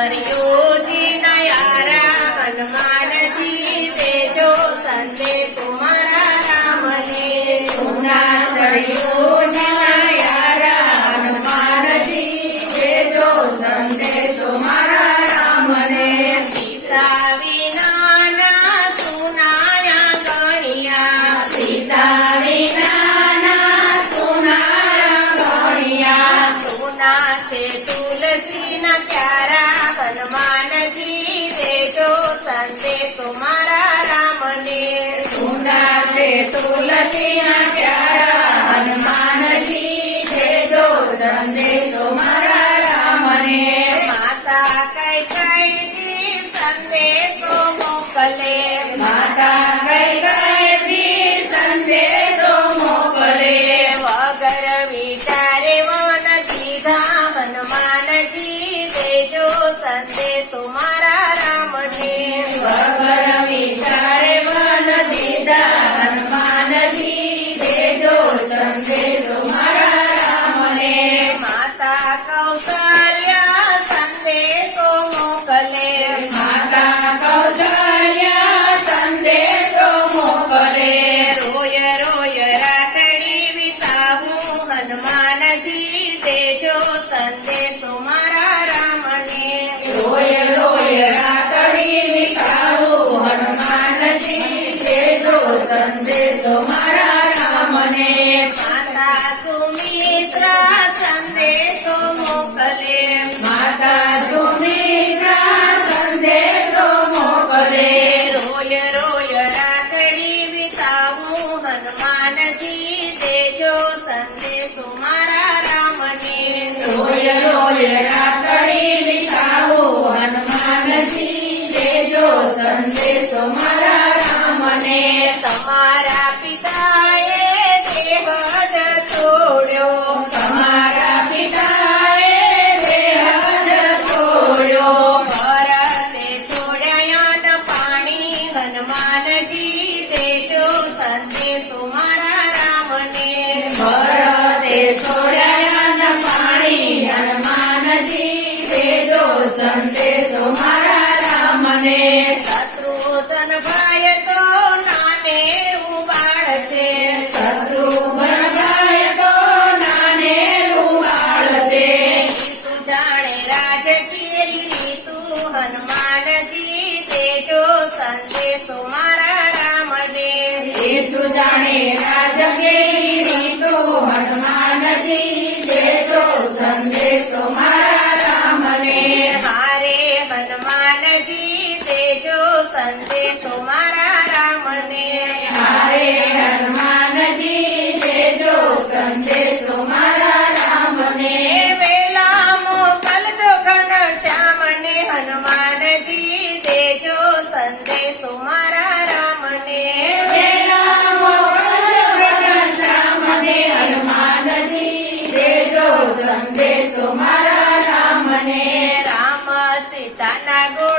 સરયુજી નયારા હનુમાનજી દેજો સંદેશો મારા રામને. સુના સરયુના યારા હનુમાનજી દેજો સંદેશો મારા રામને. સીતા વિનાના સુનાયા ગણિયા સીતા ગણિયા સુના ક્યારા. દેજો સંદેશો મારા રામને રોય રોય રાતડી વિકાવું હનુમાનજી. દેજો સંદેશો મારા રામને. માતા સુમિત્રા સંદેશો મોકલે. માતા સુમિત્રા સંદેશો મોકલે. રોય રોય રાતડી વિસાવું હનુમાનજી. દેજો સંદેશો મારા રોય રાતડી વિકાવું હનુમાનજી દેજો સંદેશો મારા રામને તમારા દેજો સંદેશો મારા રામને. શત્રુધન ભાઈ સોમારા મારા રામને. હરે હનુમાનજી દેજો સંદેશો મારા રામને. વેલા મોકલજો ઘન શ્યામને હનુમાનજી દેજો સંદેશો મારા રામને. વેલા સંદેશો મારા રામને. રામ સીતાના ગો